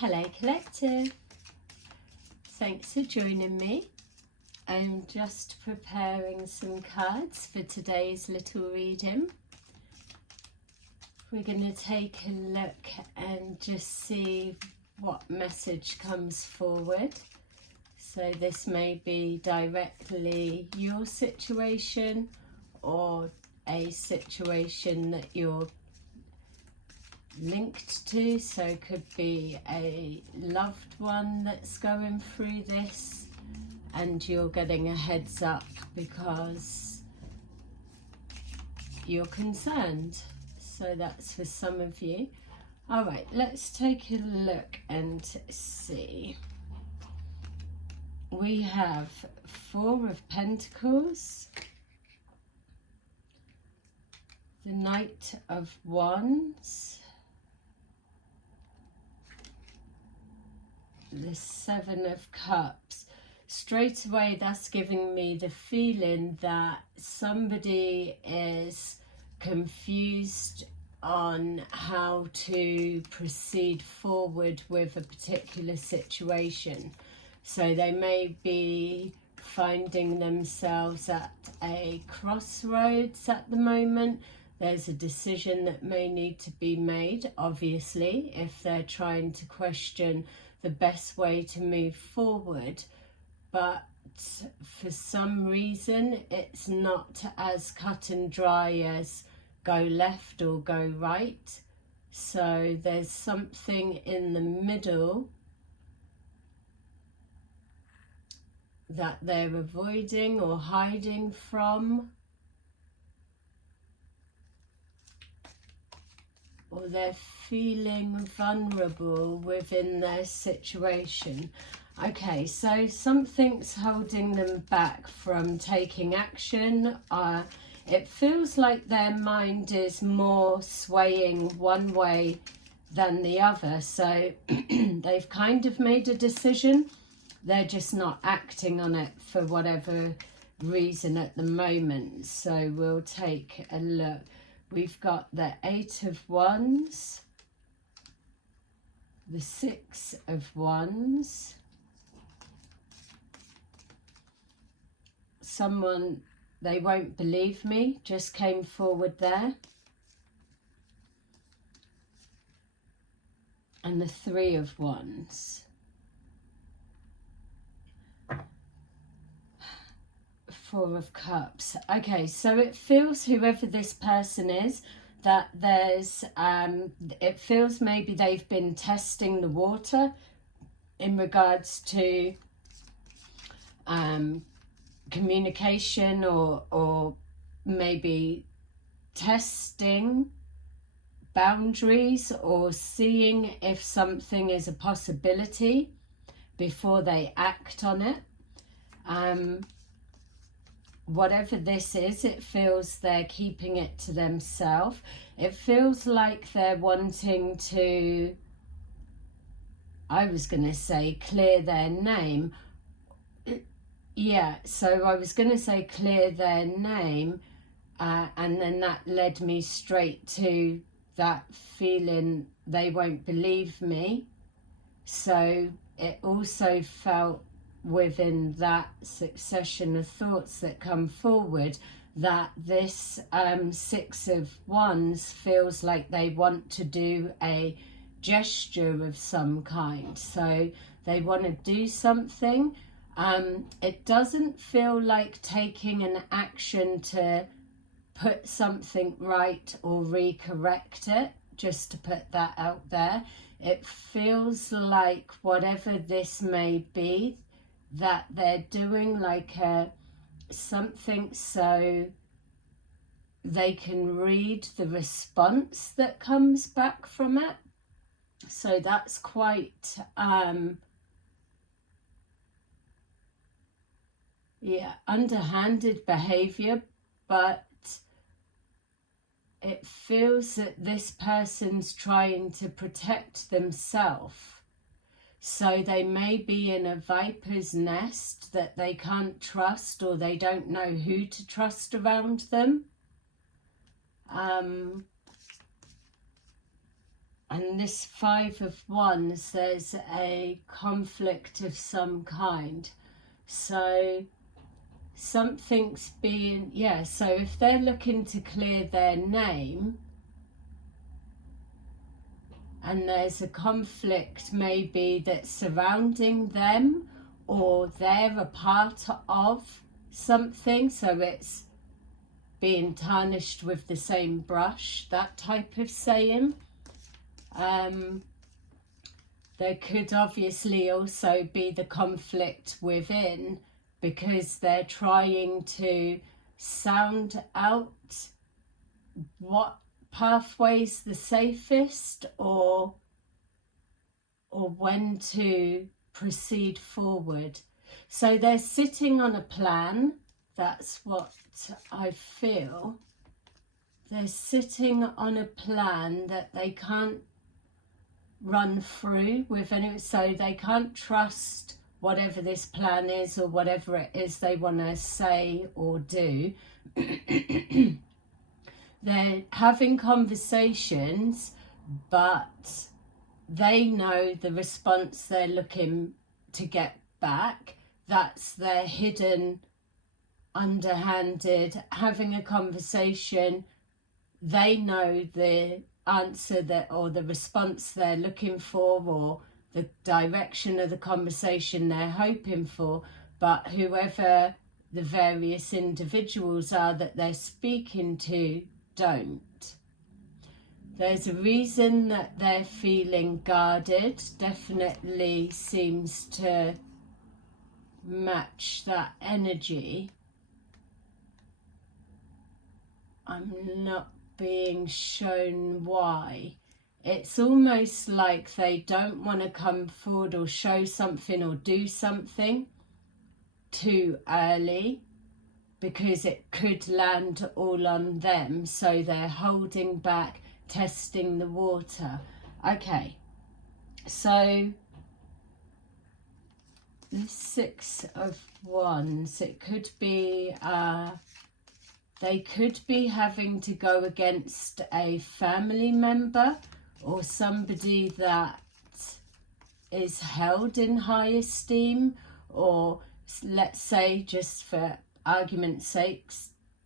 Hello Collective, thanks for joining me. I'm just preparing some cards for today's little reading. We're going to take a look and just see what message comes forward. So this may be directly your situation or a situation that you're linked to, so it could be a loved one that's going through this and you're getting a heads up because you're concerned. So that's for some of you. All right, let's take a look and see. We have Four of Pentacles, the Knight of Wands, the Seven of Cups. Straight away that's giving me the feeling that somebody is confused on how to proceed forward with a particular situation. So they may be finding themselves at a crossroads at the moment. There's a decision that may need to be made, obviously, if they're trying to question the best way to move forward, but for some reason it's not as cut and dry as go left or go right. So there's something in the middle that they're avoiding or hiding from, or they're feeling vulnerable within their situation. Okay, so something's holding them back from taking action. It feels like their mind is more swaying one way than the other. So they've kind of made a decision. They're just not acting on it for whatever reason at the moment. So we'll take a look. We've got the Eight of Wands, the Six of Wands. Someone, they won't believe me, just came forward there. And the Three of Wands. Four of Cups. Okay, so it feels, whoever this person is, that there's it feels maybe they've been testing the water in regards to communication, or maybe testing boundaries or seeing if something is a possibility before they act on it. Whatever this is, it feels they're keeping it to themselves. It feels like they're wanting to, I was going to say, clear their name. Yeah, so I was going to say clear their name, and then that led me straight to that feeling they won't believe me. So it also felt within that succession of thoughts that come forward that this Six of Wands feels like they want to do a gesture of some kind. So they want to do something. It doesn't feel like taking an action to put something right or recorrect it, just to put that out there. It feels like whatever this may be, that they're doing like something so they can read the response that comes back from it. So that's quite underhanded behavior, but it feels that this person's trying to protect themselves. So they may be in a viper's nest that they can't trust, or they don't know who to trust around them. And this Five of Wands, there's a conflict of some kind. So something's being, yeah, so if they're looking to clear their name and there's a conflict maybe that's surrounding them, or they're a part of something, so it's being tarnished with the same brush, that type of saying. There could obviously also be the conflict within, because they're trying to sound out what pathway's the safest, or when to proceed forward. So they're sitting on a plan. That's what I feel. They're sitting on a plan that they can't run through with any, so they can't trust whatever this plan is, or whatever it is they want to say or do. They're having conversations, but they know the response they're looking to get back. That's their hidden, underhanded, having a conversation. They know the answer that, or the response they're looking for, or the direction of the conversation they're hoping for, but whoever the various individuals are that they're speaking to don't. There's a reason that they're feeling guarded. Definitely seems to match that energy. I'm not being shown why. It's almost like they don't want to come forward or show something or do something too early, because it could land all on them. So they're holding back, testing the water. Okay, so the Six of Wands, it could be they could be having to go against a family member, or somebody that is held in high esteem, or let's say, just for argument's sake,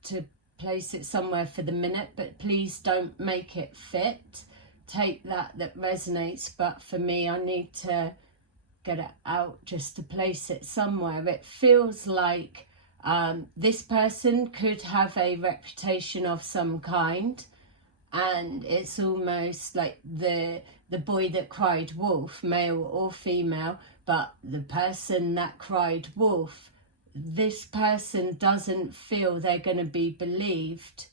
to place it somewhere for the minute, but please don't make it fit. Take that resonates, but for me, I need to get it out just to place it somewhere. It feels like this person could have a reputation of some kind, and it's almost like the boy that cried wolf, male or female, but the person that cried wolf, this person doesn't feel they're going to be believed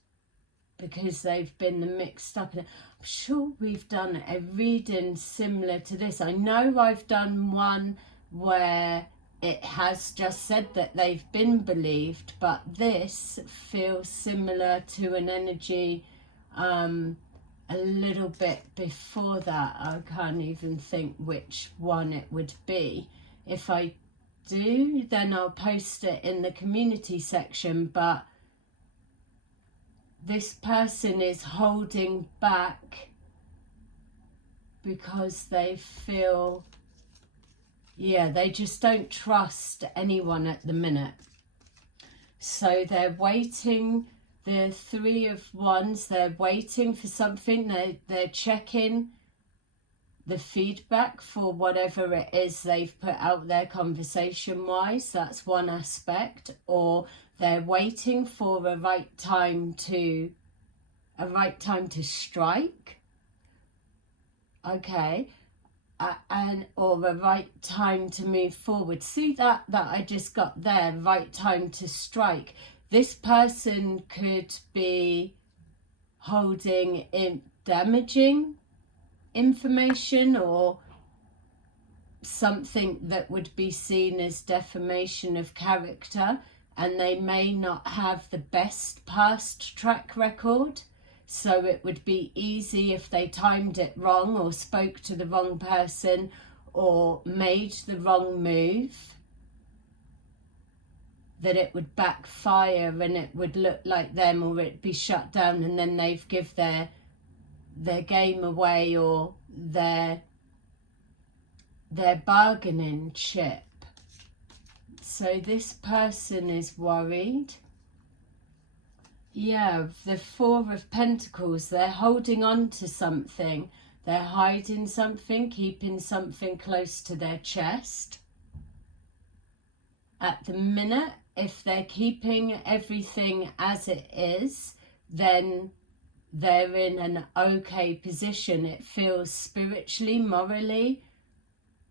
because they've been mixed up in it. I'm sure we've done a reading similar to this. I know I've done one where it has just said that they've been believed, but this feels similar to an energy a little bit before that. I can't even think which one it would be. If I do, then I'll post it in the community section, but this person is holding back because they feel, yeah, they just don't trust anyone at the minute. So they're waiting. The Three of Wands, they're waiting for something. They're checking the feedback for whatever it is they've put out there conversation-wise. That's one aspect. Or they're waiting for a right time to strike. Okay. Or a right time to move forward. See that I just got there, right time to strike. This person could be holding in damaging information, or something that would be seen as defamation of character, and they may not have the best past track record. So it would be easy if they timed it wrong, or spoke to the wrong person, or made the wrong move, that it would backfire and it would look like them, or it'd be shut down, and then they've give their game away, or their bargaining chip. So this person is worried. Yeah, the Four of Pentacles, they're holding on to something. They're hiding something, keeping something close to their chest. At the minute, if they're keeping everything as it is, then they're in an okay position. It feels spiritually, morally,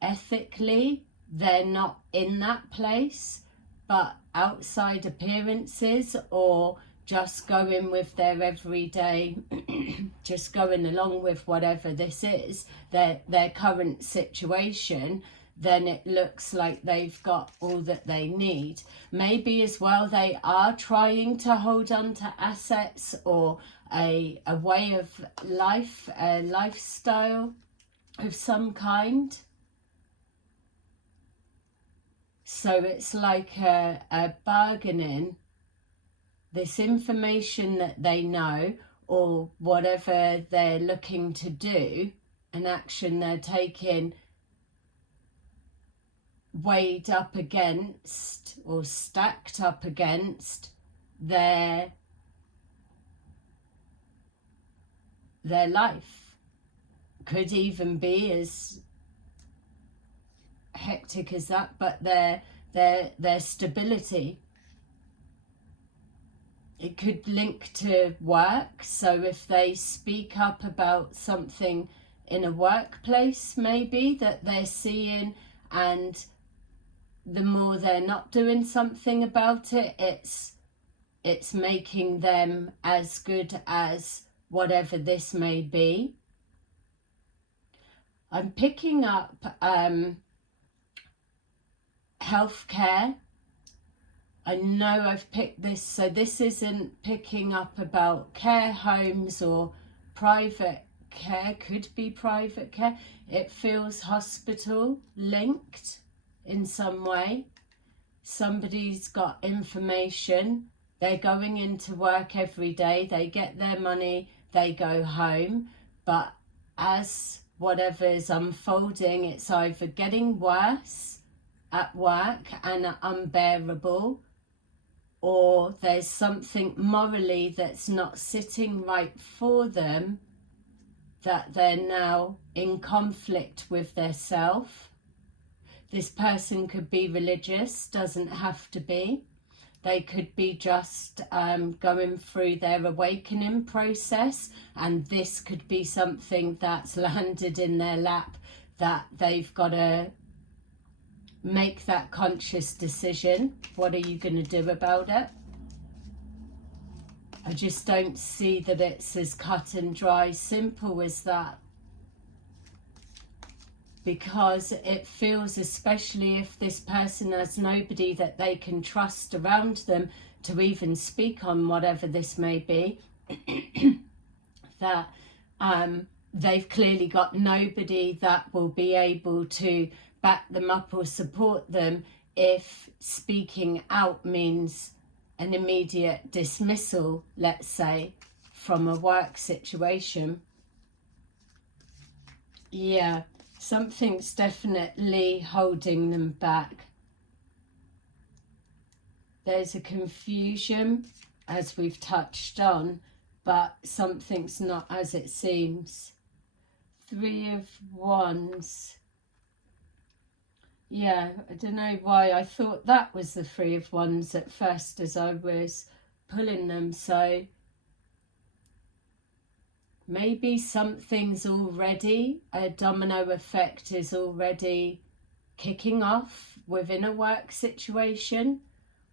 ethically, they're not in that place. But outside appearances, or just going with their everyday, just going along with whatever this is, their current situation, then it looks like they've got all that they need. Maybe as well they are trying to hold on to assets or a way of life, a lifestyle of some kind. So it's like a bargaining, this information that they know, or whatever they're looking to do, an action they're taking, weighed up against or stacked up against their life. Could even be as hectic as that, but their stability. It could link to work. So if they speak up about something in a workplace, maybe that they're seeing, and the more they're not doing something about it, it's making them as good as whatever this may be. I'm picking up healthcare. I know I've picked this, so this isn't picking up about care homes or private care. Could be private care. It feels hospital linked in some way. Somebody's got information. They're going into work every day. They get their money. They go home. But as whatever is unfolding, it's either getting worse at work and unbearable, or there's something morally that's not sitting right for them, that they're now in conflict with their self. This person could be religious, doesn't have to be. They could be just going through their awakening process, and this could be something that's landed in their lap, that they've got to make that conscious decision. What are you going to do about it? I just don't see that it's as cut and dry, simple as that. Because it feels, especially if this person has nobody that they can trust around them to even speak on whatever this may be, that they've clearly got nobody that will be able to back them up or support them if speaking out means an immediate dismissal, let's say, from a work situation. Yeah, something's definitely holding them back. There's a confusion, as we've touched on, but something's not as it seems. Three of Wands. Yeah, I don't know why I thought that was the Three of Wands at first as I was pulling them. So maybe something's already, a domino effect is already kicking off within a work situation,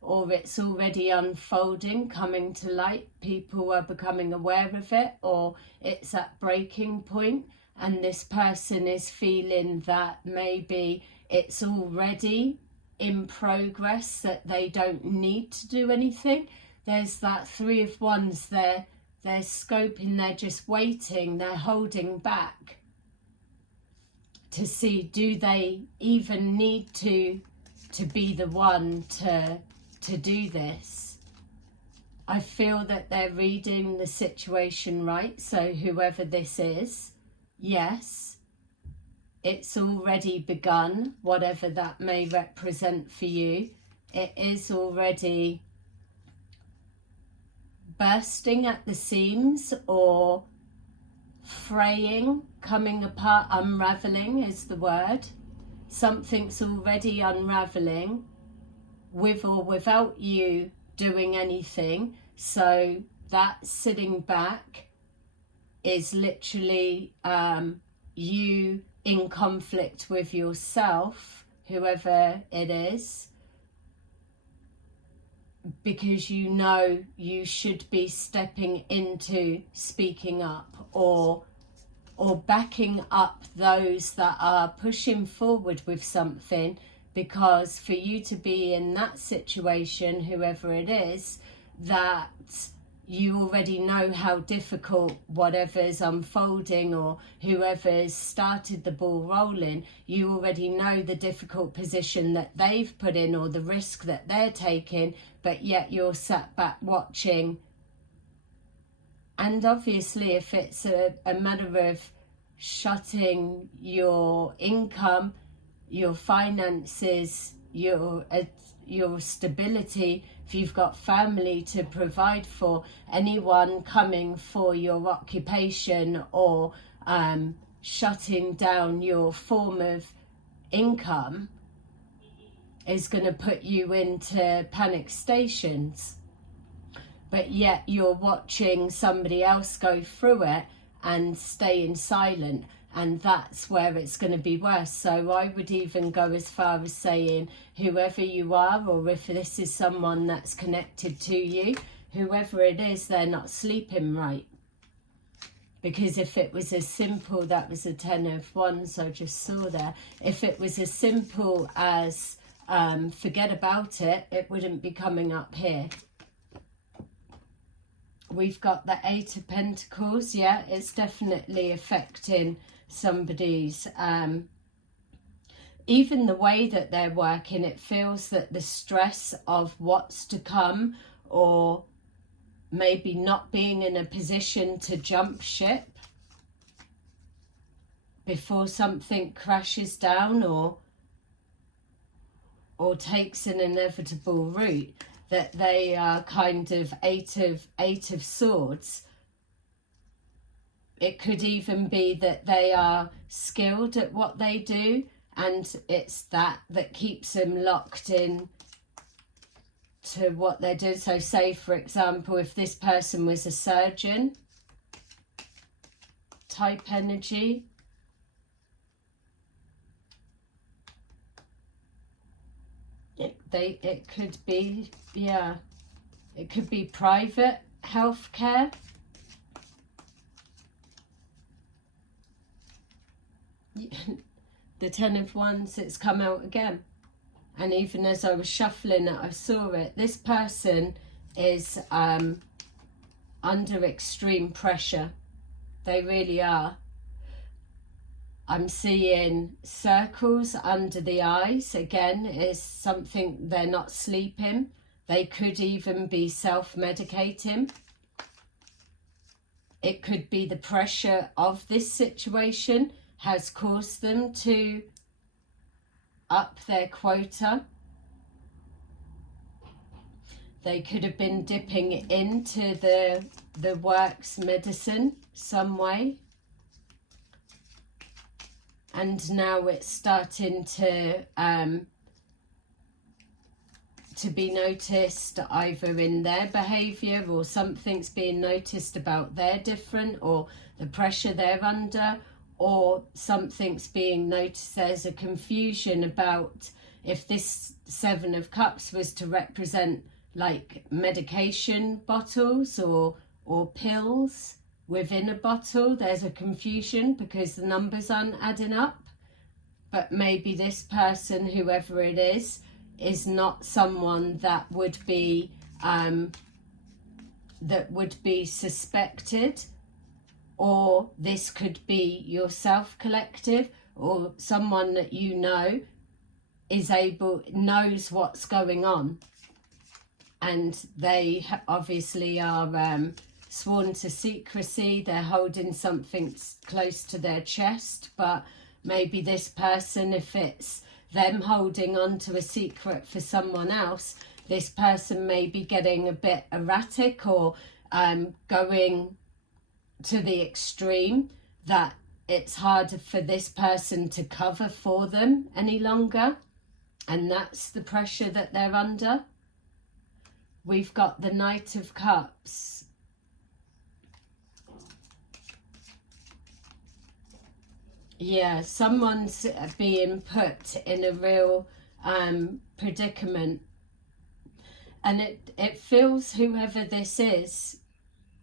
or it's already unfolding, coming to light. People are becoming aware of it, or it's at breaking point, and this person is feeling that maybe it's already in progress, that they don't need to do anything. There's that Three of Wands there. They're scoping, they're just waiting, they're holding back to see, do they even need to be the one to do this? I feel that they're reading the situation right. So whoever this is, yes, it's already begun, whatever that may represent for you. It is already bursting at the seams, or fraying, coming apart, unraveling is the word. Something's already unraveling with or without you doing anything. So that sitting back is literally you in conflict with yourself, whoever it is, because you know you should be stepping into speaking up, or backing up those that are pushing forward with something, because for you to be in that situation, whoever it is, that you already know how difficult whatever's unfolding, or whoever's started the ball rolling, you already know the difficult position that they've put in, or the risk that they're taking, but yet you're sat back watching. And obviously, if it's a matter of shutting your income, your finances, your stability, if you've got family to provide for, anyone coming for your occupation, or shutting down your form of income, is going to put you into panic stations. But yet you're watching somebody else go through it and staying silent, and that's where it's going to be worse. So I would even go as far as saying, whoever you are, or if this is someone that's connected to you, whoever it is, they're not sleeping right. Because if it was as simple, that was a 10 of Wands I just saw there, if it was as simple as forget about it, it wouldn't be coming up here. We've got the 8 of Pentacles. Yeah, it's definitely affecting somebody's, even the way that they're working. It feels that the stress of what's to come, or maybe not being in a position to jump ship before something crashes down, or takes an inevitable route, that they are kind of eight of Swords. It could even be that they are skilled at what they do, and it's that keeps them locked in to what they're doing. So say, for example, if this person was a surgeon type energy, it could be, yeah, it could be private healthcare. The 10 of Wands, it's come out again. And even as I was shuffling it, I saw it. This person is under extreme pressure. They really are. I'm seeing circles under the eyes. Again, is something, they're not sleeping. They could even be self-medicating. It could be the pressure of this situation has caused them to up their quota. They could have been dipping into the works medicine some way. And now it's starting to be noticed either in their behaviour, or something's being noticed about their different, or the pressure they're under, or something's being noticed. There's a confusion about if this 7 of Cups was to represent like medication bottles or pills within a bottle. There's a confusion because the numbers aren't adding up. But maybe this person, whoever it is not someone that would be suspected, or this could be yourself collective, or someone that you know knows what's going on, and they obviously are sworn to secrecy. They're holding something close to their chest, but Maybe this person, if it's them holding on to a secret for someone else, this person may be getting a bit erratic or going to the extreme that it's harder for this person to cover for them any longer. And that's the pressure that they're under. We've got the Knight of Cups. Yeah, someone's being put in a real predicament. And it feels, whoever this is,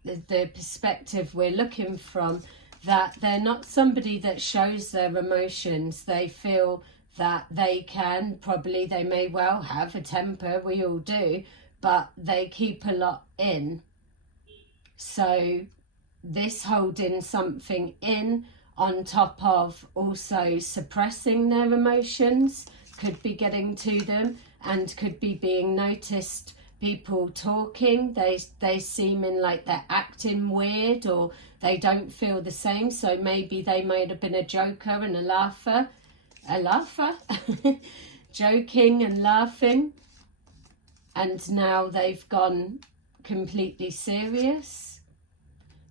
the perspective we're looking from, that they're not somebody that shows their emotions. They feel that they can, probably they may well have a temper, we all do, but they keep a lot in. So this holding something in on top of also suppressing their emotions could be getting to them and could be being noticed. People talking, they seeming like they're acting weird or they don't feel the same. So maybe they might have been a joker and a laugher, joking and laughing, and now they've gone completely serious.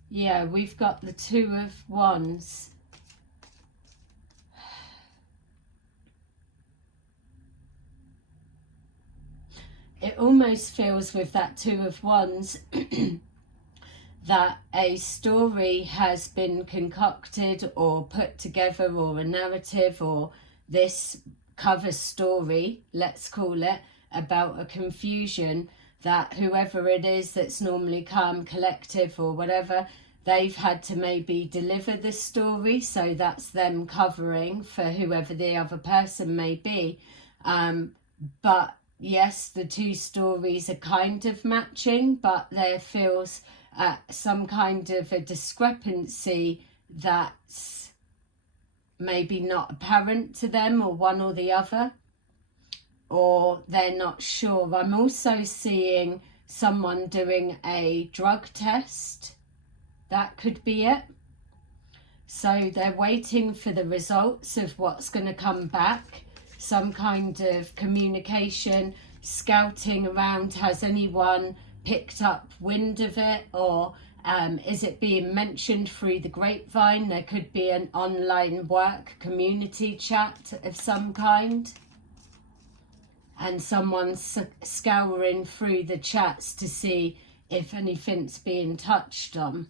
Yeah, we've got the Two of Wands. It almost feels with that Two of Wands that a story has been concocted or put together, or a narrative, or this cover story, let's call it, about a confusion that whoever it is that's normally calm, collective or whatever, they've had to maybe deliver the story, so that's them covering for whoever the other person may be. But yes, the two stories are kind of matching, but there feels some kind of a discrepancy that's maybe not apparent to them, or one or the other, or they're not sure. I'm also seeing someone doing a drug test. That could be it. So they're waiting for the results of what's going to come back. Some kind of communication, scouting around. Has anyone picked up wind of it, or is it being mentioned through the grapevine? There could be an online work community chat of some kind, and someone's scouring through the chats to see if anything's being touched on.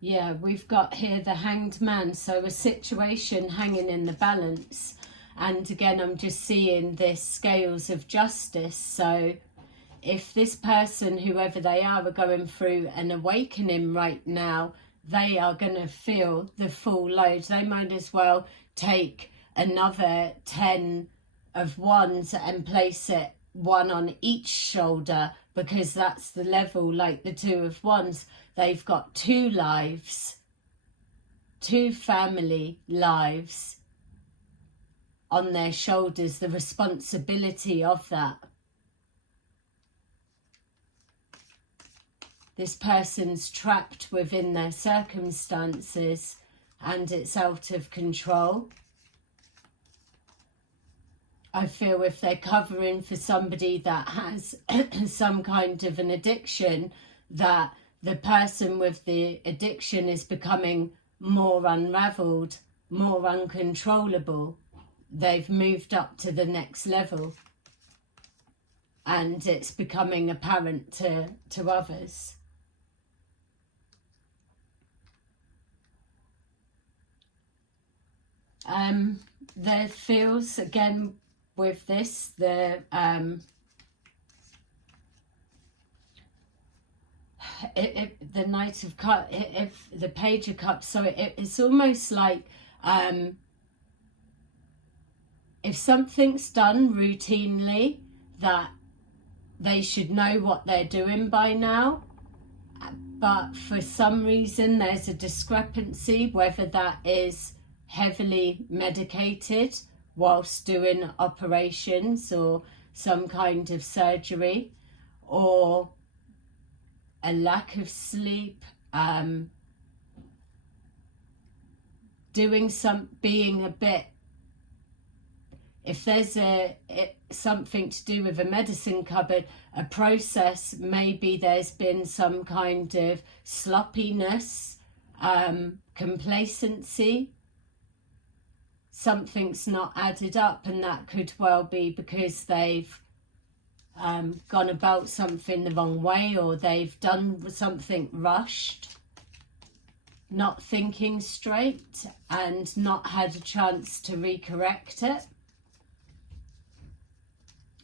Yeah, we've got here the Hanged Man, so a situation hanging in the balance. And again, I'm just seeing this scales of justice. So if this person, whoever they are going through an awakening right now, they are going to feel the full load. They might as well take another 10 of Wands and place it one on each shoulder, because that's the level. Like the Two of Wands, they've got two lives, two family lives on their shoulders, the responsibility of that. This person's trapped within their circumstances and it's out of control. I feel if they're covering for somebody that has some kind of an addiction, that the person with the addiction is becoming more unraveled, more uncontrollable. They've moved up to the next level and it's becoming apparent to others. There feels, again, with this, the Knight of Cups, the Page of Cups, so it's almost like if something's done routinely, that they should know what they're doing by now, but for some reason there's a discrepancy, whether that is heavily medicated whilst doing operations or some kind of surgery, or a lack of sleep, being a bit, if there's something to do with a medicine cupboard, a process, maybe there's been some kind of sloppiness, complacency, something's not added up, and that could well be because they've gone about something the wrong way, or they've done something rushed, not thinking straight, and not had a chance to recorrect it.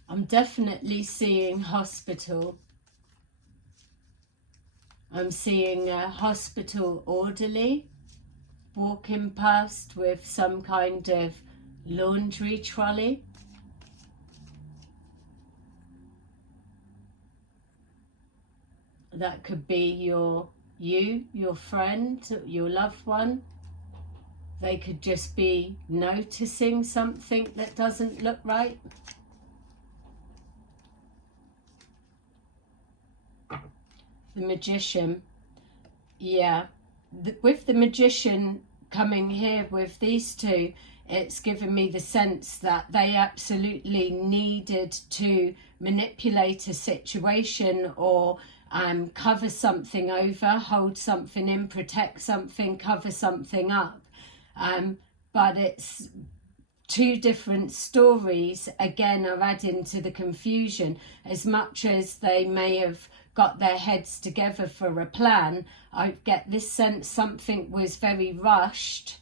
I'm definitely seeing hospital. I'm seeing a hospital orderly walking past with some kind of laundry trolley. That could be your friend, your loved one. They could just be noticing something that doesn't look right. The Magician. Yeah, with the Magician coming here with these two, it's given me the sense that they absolutely needed to manipulate a situation, or cover something over, hold something in, protect something, cover something up. But it's two different stories, again, are adding to the confusion. As much as they may have got their heads together for a plan, I get this sense something was very rushed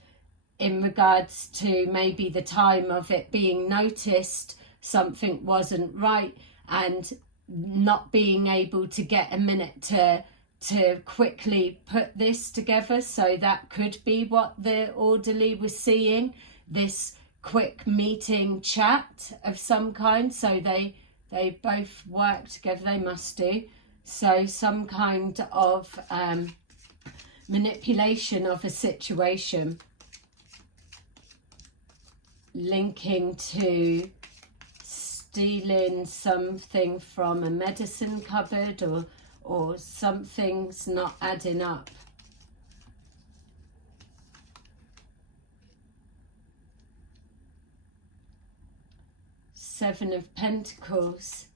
in regards to maybe the time of it being noticed, something wasn't right, and not being able to get a minute to quickly put this together. So that could be what the orderly was seeing, this quick meeting chat of some kind. So they both work together, they must do. So some kind of manipulation of a situation, linking to stealing something from a medicine cupboard, or something's not adding up. Seven of Pentacles.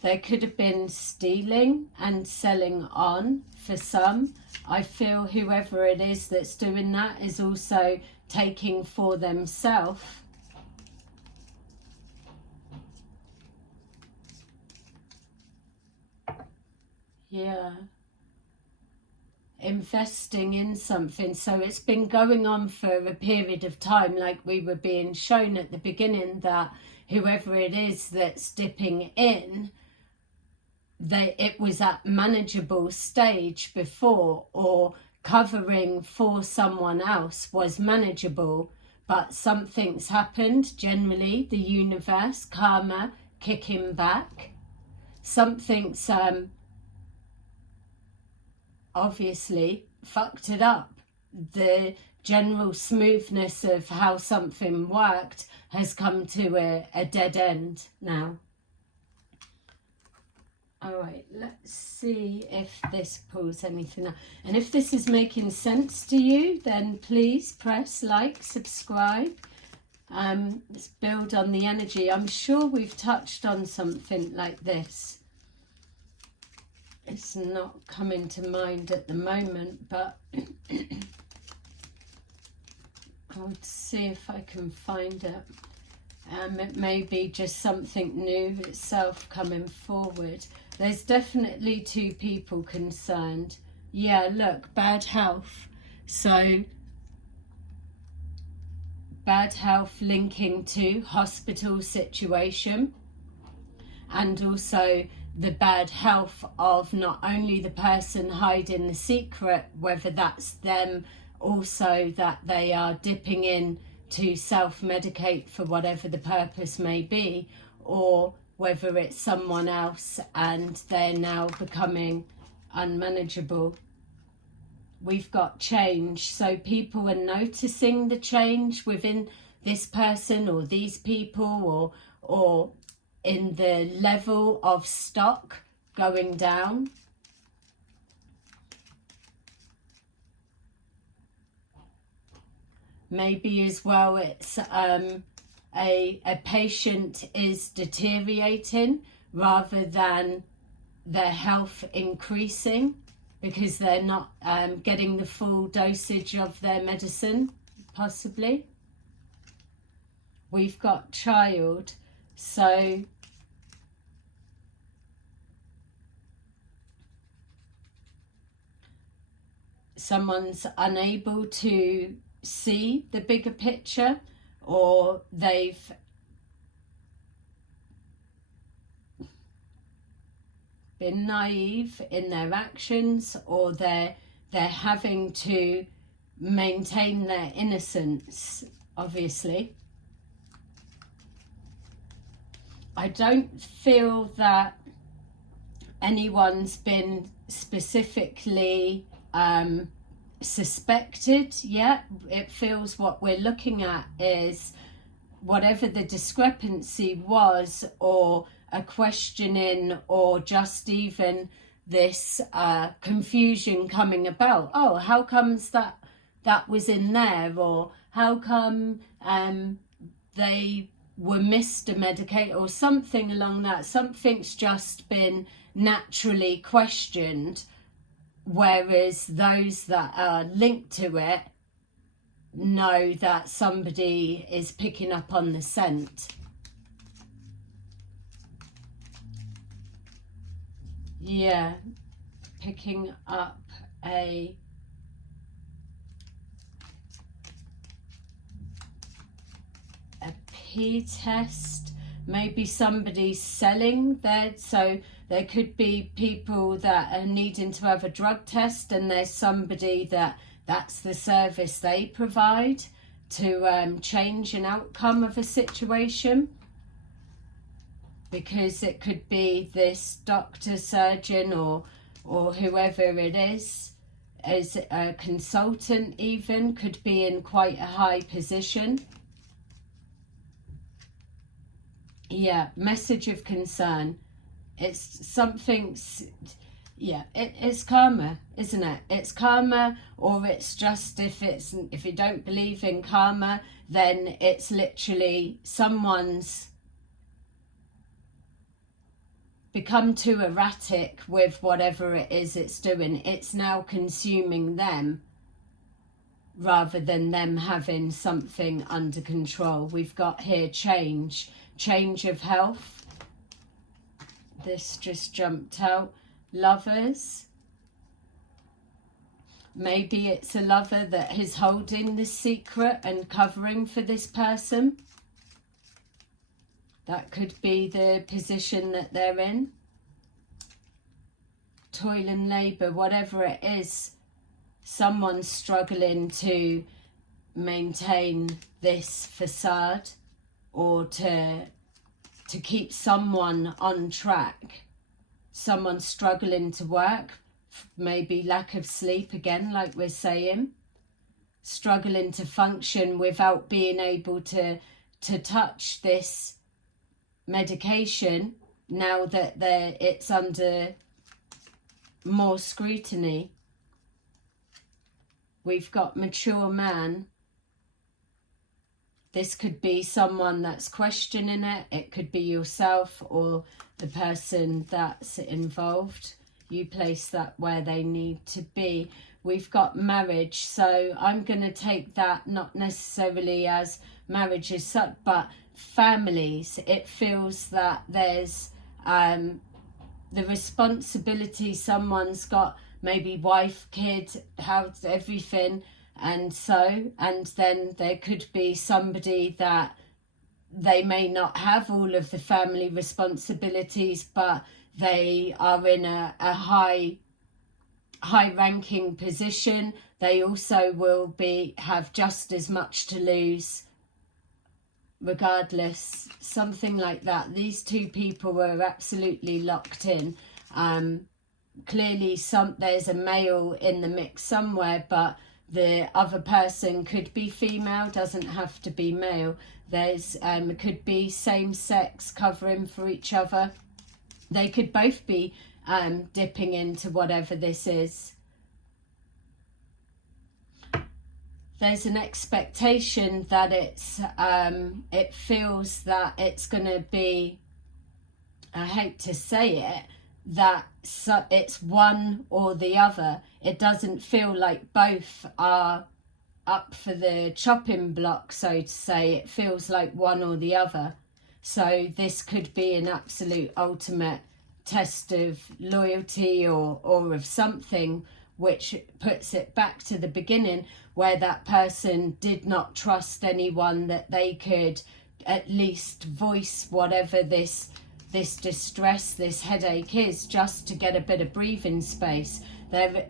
There could have been stealing and selling on for some. I feel whoever it is that's doing that is also taking for themselves. Yeah. Investing in something. So it's been going on for a period of time, like we were being shown at the beginning, that whoever it is that's dipping in, it was at manageable stage before, or covering for someone else was manageable, but something's happened. Generally the universe, karma kicking back, something's obviously fucked it up. The general smoothness of how something worked has come to a dead end now. All right, let's see if this pulls anything up. And if this is making sense to you, then please press like, subscribe. Let's build on the energy. I'm sure we've touched on something like this. It's not coming to mind at the moment, but I'll see if I can find it. It may be just something new itself coming forward. There's definitely two people concerned. Yeah, look, bad health. So, bad health linking to hospital situation. And also the bad health of not only the person hiding the secret, whether that's them, also that they are dipping in to self-medicate for whatever the purpose may be, or whether it's someone else and they're now becoming unmanageable. We've got change, so people are noticing the change within this person or these people, or in the level of stock going down. Maybe as well it's a patient is deteriorating rather than their health increasing because they're not getting the full dosage of their medicine, possibly. We've got child, so someone's unable to see the bigger picture, or they've been naive in their actions, or they're having to maintain their innocence, obviously. I don't feel that anyone's been specifically suspected yet. It feels what we're looking at is whatever the discrepancy was, or a questioning, or just even this confusion coming about. Oh, how comes that was in there, or how come they were missed a medicate, or something along that. Something's just been naturally questioned, whereas those that are linked to it know that somebody is picking up on the scent. Yeah, picking up a P test. Maybe somebody's selling there, so there could be people that are needing to have a drug test, and there's somebody that's the service they provide to change an outcome of a situation. Because it could be this doctor, surgeon, or whoever it is, as a consultant even, could be in quite a high position. Yeah, message of concern. It's something, yeah, it's karma, isn't it? It's karma, or it's just, if you don't believe in karma, then it's literally someone's become too erratic with whatever it is it's doing. It's now consuming them rather than them having something under control. We've got here change of health. This just jumped out. Lovers. Maybe it's a lover that is holding the secret and covering for this person. That could be the position that they're in. Toil and labour, whatever it is, someone's struggling to maintain this facade, or to keep someone on track. Someone's struggling to work, maybe lack of sleep again, like we're saying. Struggling to function without being able to touch this medication now that it's under more scrutiny. We've got mature man. This could be someone that's questioning it. It could be yourself or the person that's involved. You place that where they need to be. We've got marriage, so I'm going to take that not necessarily as marriage as such, but families. It feels that there's the responsibility. Someone's got maybe wife, kid, house, everything, and then there could be somebody that they may not have all of the family responsibilities, but they are in a high ranking position. They also will have just as much to lose regardless, something like that. These two people were absolutely locked in. Clearly there's a male in the mix somewhere, but the other person could be female, doesn't have to be male. There's could be same sex covering for each other. They could both be dipping into whatever this is. there's an expectation that it feels that it's going to be, I hate to say it, that it's one or the other. It doesn't feel like both are up for the chopping block, so to say. It feels like one or the other. So this could be an absolute ultimate test of loyalty or of something, which puts it back to the beginning, where that person did not trust anyone that they could at least voice whatever this distress, this headache is, just to get a bit of breathing space. They're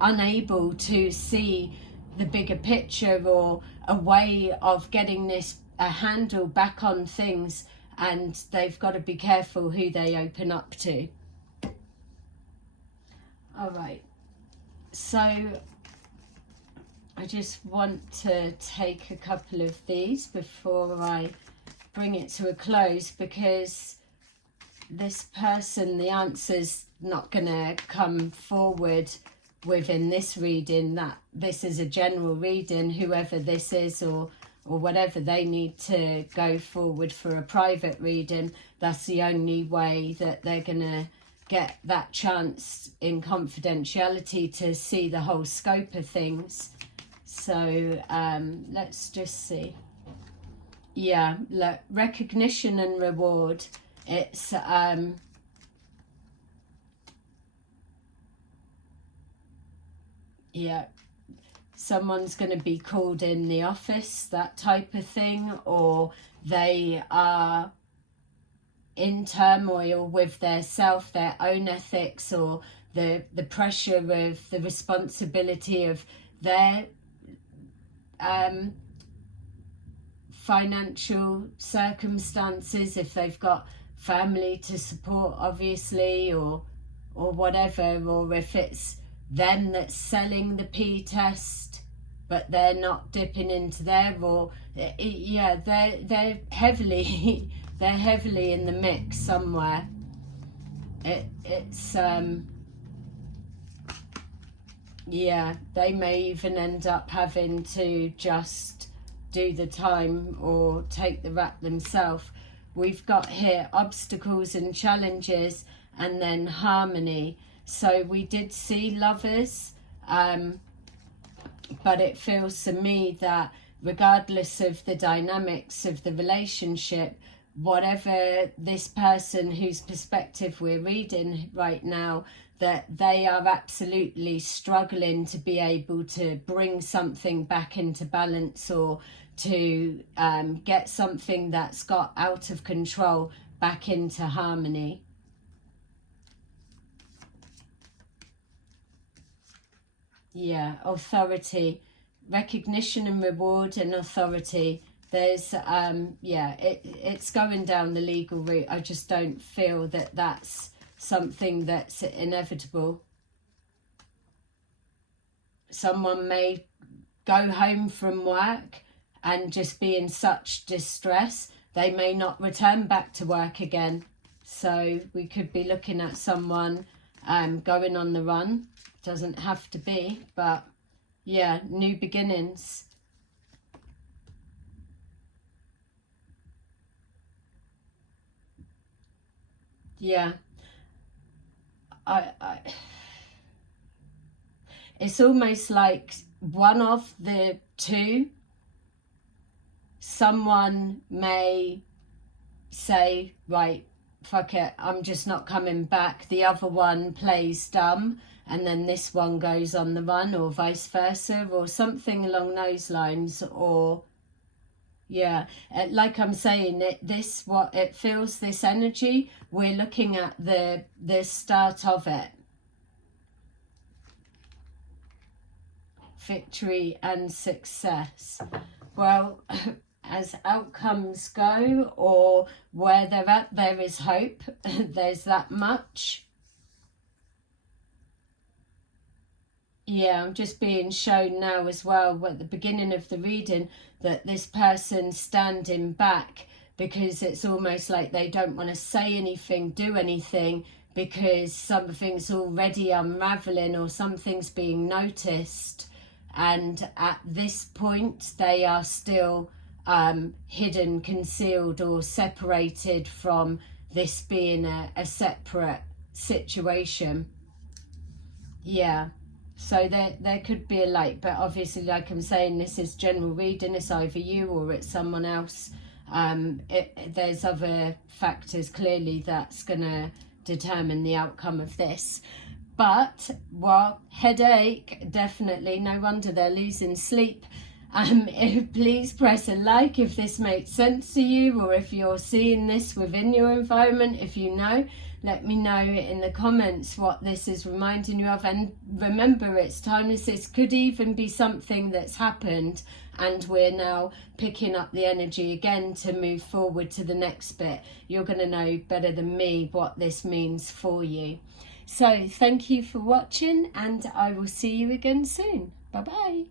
unable to see the bigger picture or a way of getting a handle back on things, and they've got to be careful who they open up to. All right, so I just want to take a couple of these before I bring it to a close, because this person, the answer's not going to come forward within this reading. That this is a general reading, whoever this is or whatever, they need to go forward for a private reading. That's the only way that they're going to get that chance in confidentiality to see the whole scope of things. So let's just see. Yeah, look, recognition and reward. It's yeah, someone's going to be called in the office, that type of thing, or they are in turmoil with their self, their own ethics, or the pressure of the responsibility of their financial circumstances, if they've got family to support, obviously, or whatever, or if it's them that's selling the P-test but they're not dipping into there, or yeah, they're heavily they're heavily in the mix somewhere. It's yeah, they may even end up having to just do the time or take the rap themselves. We've got here obstacles and challenges, and then harmony. So we did see lovers, but it feels to me that regardless of the dynamics of the relationship, whatever this person whose perspective we're reading right now, that they are absolutely struggling to be able to bring something back into balance, or to get something that's got out of control back into harmony. Yeah, authority, recognition and reward and authority. There's yeah, it's going down the legal route. I just don't feel that that's something that's inevitable. Someone may go home from work and just be in such distress, they may not return back to work again. So we could be looking at someone going on the run. Doesn't have to be, but yeah, new beginnings. Yeah, I it's almost like one of the two. Someone may say, right, fuck it, I'm just not coming back. The other one plays dumb, and then this one goes on the run, or vice versa, or something along those lines. Or yeah, like I'm saying, it feels, this energy, we're looking at the start of it. Victory and success. Well, as outcomes go, or where they're at, there is hope. There's that much. Yeah, I'm just being shown now as well at the beginning of the reading that this person's standing back, because it's almost like they don't want to say anything, do anything, because something's already unraveling or something's being noticed. and at this point they are still hidden, concealed, or separated from this being a separate situation. Yeah, so there could be a light, but obviously, like I'm saying, this is general reading. It's either you or it's someone else. There's other factors clearly that's gonna determine the outcome of this. But, well, headache, definitely. No wonder they're losing sleep. Please press a like if this makes sense to you, or if you're seeing this within your environment. If you know, let me know in the comments what this is reminding you of. And remember, it's timeless. This could even be something that's happened and we're now picking up the energy again to move forward to the next bit. You're going to know better than me what this means for you. So thank you for watching, and I will see you again soon. Bye bye.